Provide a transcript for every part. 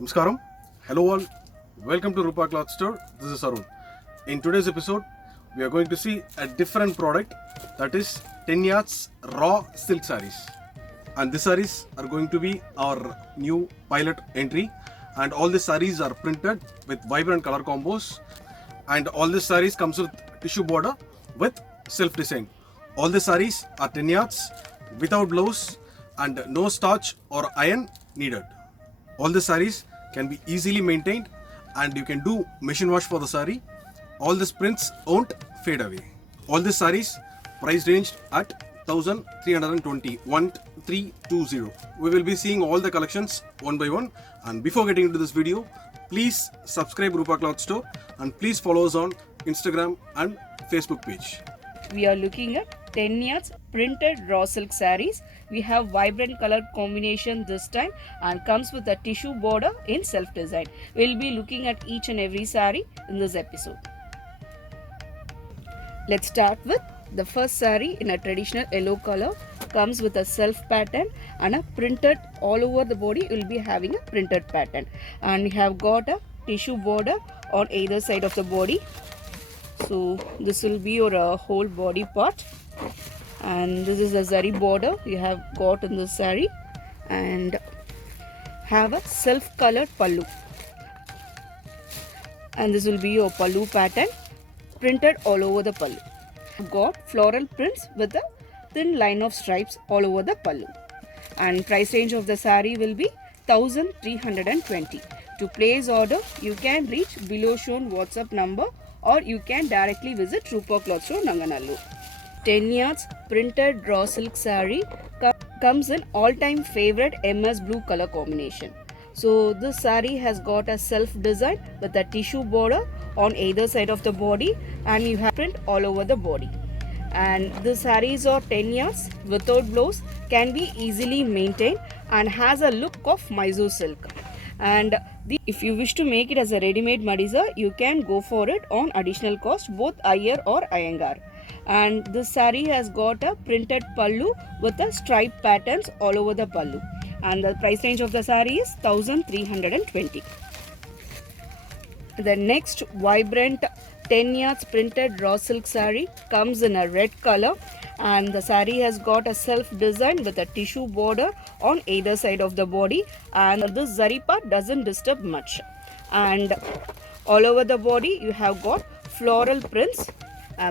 Namaskaram. Hello all. Welcome to Rupa Cloth Store. This is Arun. In today's episode, we are going to see a different product, that is 10 yards raw silk sarees. And these sarees are going to be our new pilot entry. And all the sarees are printed with vibrant color combos. And all the sarees comes with tissue border with self-design. All the sarees are 10 yards without blouse and no starch or iron needed. All the sarees can be easily maintained and you can do machine wash for the saree. All these prints won't fade away. All the sarees price ranged at 1320, 1320. We will be seeing all the collections one by one, and before getting into this video, please subscribe Rupa Cloth Store and please follow us on Instagram and Facebook page. We are looking at 10 yards printed raw silk sarees. We have vibrant color combination this time and comes with a tissue border in self design. We'll be looking at each and every saree in this episode. Let's start with the first saree in a traditional yellow color. Comes with a self pattern and a printed all over the body. Will be having a printed pattern, and we have got a tissue border on either side of the body. So this will be your whole body part, and this is a zari border you have got in this saree, and have a self colored pallu, and this will be your pallu pattern printed all over the pallu. Got floral prints with a thin line of stripes all over the pallu, and price range of the saree will be 1320. To place order, you can reach below shown WhatsApp number, or you can directly visit Rupa Cloth Store, Nanganallur. 10 yards printed raw silk saree comes in all-time favorite MS blue color combination. So this saree has got a self-design with a tissue border on either side of the body, and you have print all over the body. And the sarees are 10 yards without blouse, can be easily maintained and has a look of Mysore silk. And if you wish to make it as a ready-made Madisa, you can go for it on additional cost, both Iyer or Iyengar. And this saree has got a printed pallu with a stripe patterns all over the pallu. And the price range of the saree is 1320. The next vibrant 10 yards printed raw silk saree comes in a red color, and the saree has got a self design with a tissue border on either side of the body, and this zari part doesn't disturb much. And all over the body you have got floral prints,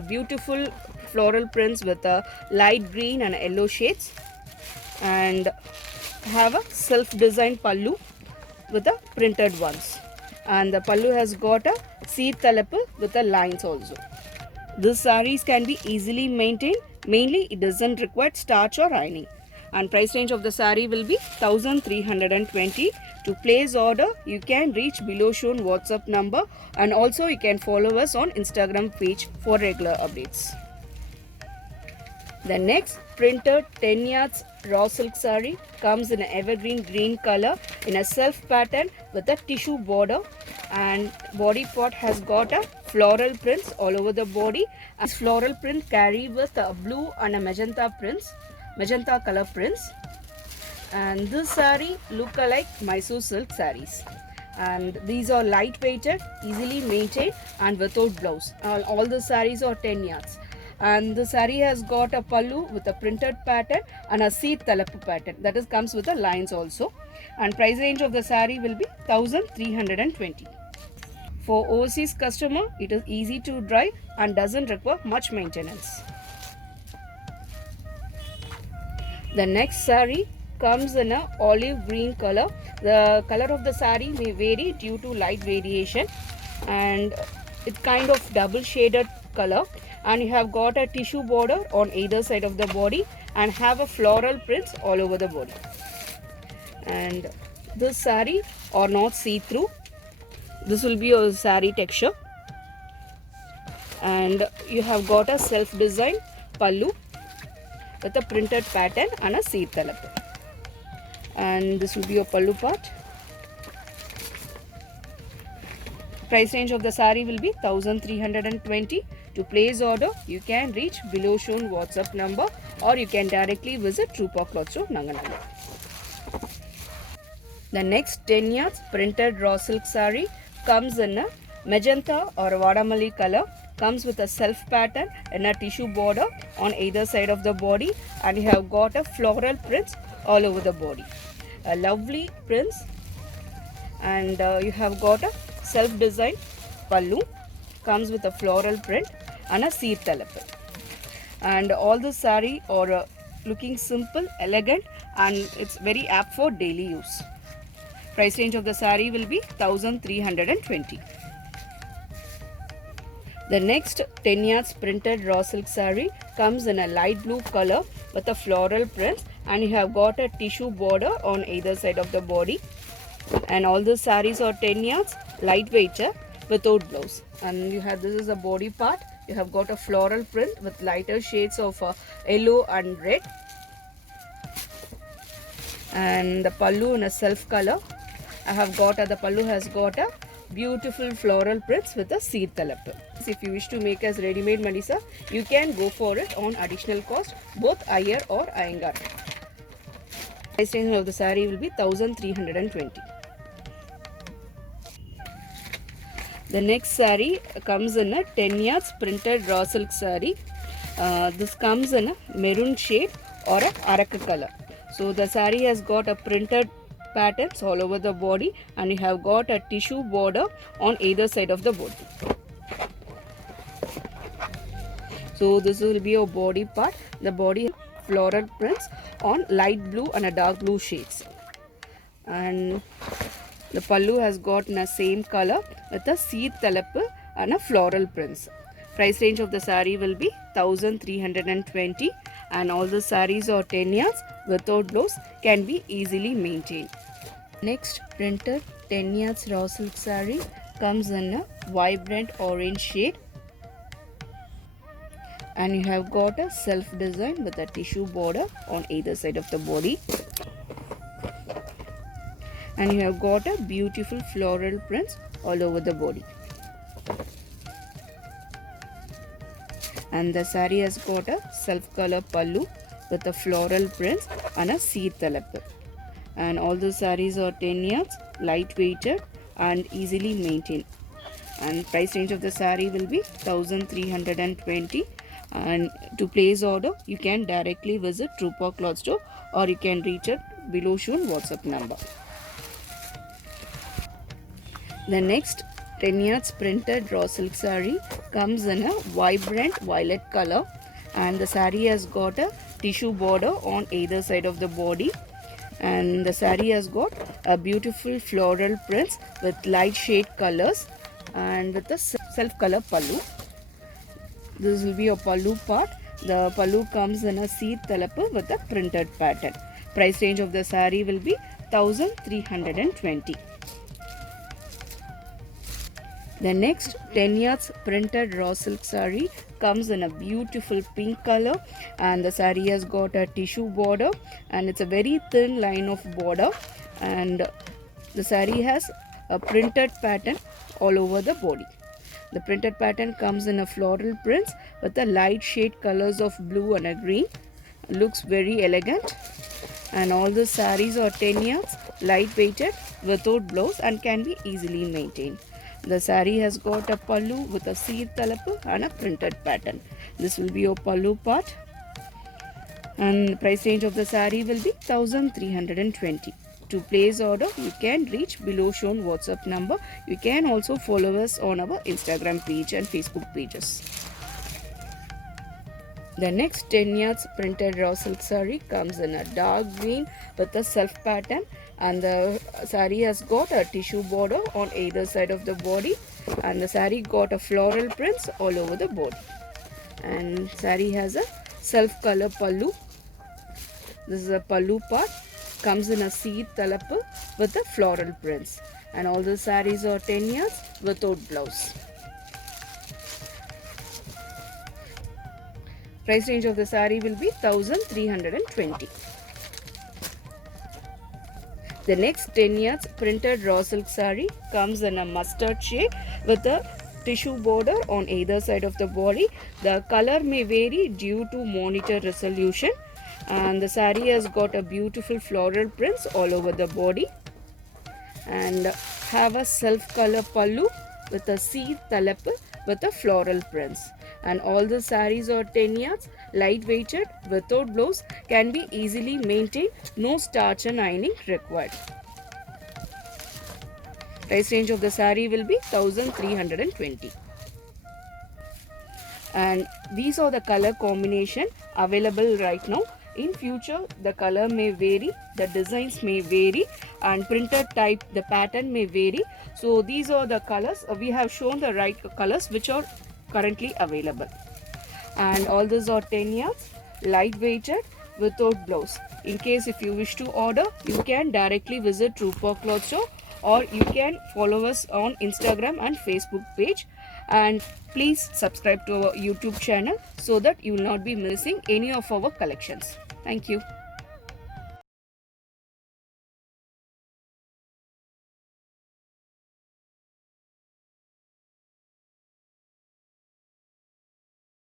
beautiful floral prints with a light green and yellow shades, and have a self designed pallu with the printed ones, and the pallu has got a seed talapu with the lines also. These sarees can be easily maintained, mainly it doesn't require starch or ironing. And price range of the saree will be 1320. To place order, you can reach below shown WhatsApp number, and also you can follow us on Instagram page for regular updates. The next printed 10 yards raw silk saree comes in an evergreen green color in a self pattern with a tissue border, and body part has got a floral prints all over the body. As floral print carry with a blue and a magenta color prints, and this saree look alike Mysore silk sarees, and these are light weighted, easily maintained and without blouse. All the sarees are 10 yards, and the saree has got a pallu with a printed pattern and a seed talapu pattern, that is comes with the lines also. And price range of the saree will be 1320. For overseas customer, it is easy to dry and doesn't require much maintenance. The next saree comes in a olive green color. The color of the saree may vary due to light variation, and it's kind of double shaded color, and you have got a tissue border on either side of the body and have a floral prints all over the body. And this saree are not see-through. This will be your saree texture, and you have got a self-designed pallu with a printed pattern and a seed talapu, and this will be your pallu part. Price range of the saree will be 1320. To place order, you can reach below shown WhatsApp number, or you can directly visit Rupa Cloth Store, Nanganallur. The next 10 yards printed raw silk saree comes in a magenta or vadamali color, comes with a self pattern and a tissue border on either side of the body, and you have got a floral prints all over the body. A lovely prints, and you have got a self designed pallu, comes with a floral print and a seed talappe. And all the saree are looking simple, elegant, and it's very apt for daily use. Price range of the saree will be 1320. The next 10 yards printed raw silk saree comes in a light blue color with a floral print, and you have got a tissue border on either side of the body. And all the sarees are 10 yards, lightweight without blouse. And you have, this is a body part. You have got a floral print with lighter shades of yellow and red. And the pallu in a self color. I have got the pallu has got a beautiful floral prints with a seed talappe. If you wish to make as ready-made Malisa, you can go for it on additional cost, both Iyer or Iyengar. Price range of the saree will be 1320. The next saree comes in a 10 yards printed raw silk saree. This comes in a maroon shade or a araka color. So the saree has got a printed patterns all over the body, and you have got a tissue border on either side of the body. So this will be your body part. The body floral prints on light blue and a dark blue shades. And the pallu has got the same color with a seed talappe and a floral prints. Price range of the saree will be 1320, and all the sarees are 10 yards without blouse, can be easily maintained. Next printed 10 yards raw silk saree comes in a vibrant orange shade, and you have got a self design with a tissue border on either side of the body, and you have got a beautiful floral prints all over the body. And the saree has got a self color pallu with a floral prints and a seed talappe. And all the sarees are 10 yards, lightweighted and easily maintained. And price range of the saree will be 1320. And to place order, you can directly visit Rupa Cloth Store, or you can reach at below shown WhatsApp number. The next 10 yards printed raw silk saree comes in a vibrant violet color, and the saree has got a tissue border on either side of the body, and the saree has got a beautiful floral prints with light shade colors and with a self color pallu. This will be your pallu part. The pallu comes in a seed talappe with a printed pattern. Price range of the saree will be 1320. The next 10 yards printed raw silk saree comes in a beautiful pink color, and the saree has got a tissue border, and it's a very thin line of border, and the saree has a printed pattern all over the body. The printed pattern comes in a floral prints with a light shade colors of blue and a green. Looks very elegant, and all the sarees are 10 yards, light weighted, without blouse, and can be easily maintained. The saree has got a pallu with a seed talappe and a printed pattern. This will be your pallu part, and the price range of the saree will be 1320. To place order, you can reach below shown WhatsApp number. You can also follow us on our Instagram page and Facebook pages. The next 10 yards printed raw silk saree comes in a dark green with a self pattern, and the saree has got a tissue border on either side of the body, and the saree got a floral prints all over the body, and saree has a self color pallu. This is a pallu part, comes in a seed talappe with the floral prints, and all the sarees are 10 yards without blouse. Price range of the saree will be 1320. The next 10 yards printed raw silk saree comes in a mustard shade with a tissue border on either side of the body. The color may vary due to monitor resolution, and the saree has got a beautiful floral prints all over the body, and have a self color pallu with a sea talapu with a floral prints. And all the sarees are 10 yards, light weighted, without blouse, can be easily maintained, no starch and ironing required. Price range of the saree will be 1320. And these are the color combination available right now. In future the color may vary, the designs may vary, and printed type, the pattern may vary. So these are the colors. We have shown the right colors which are currently available. And all these are 10 yards, light weighted, without blouse. In case if you wish to order, you can directly visit Rupa Cloth Store, or you can follow us on Instagram and Facebook page. And please subscribe to our YouTube channel so that you will not be missing any of our collections. Thank you.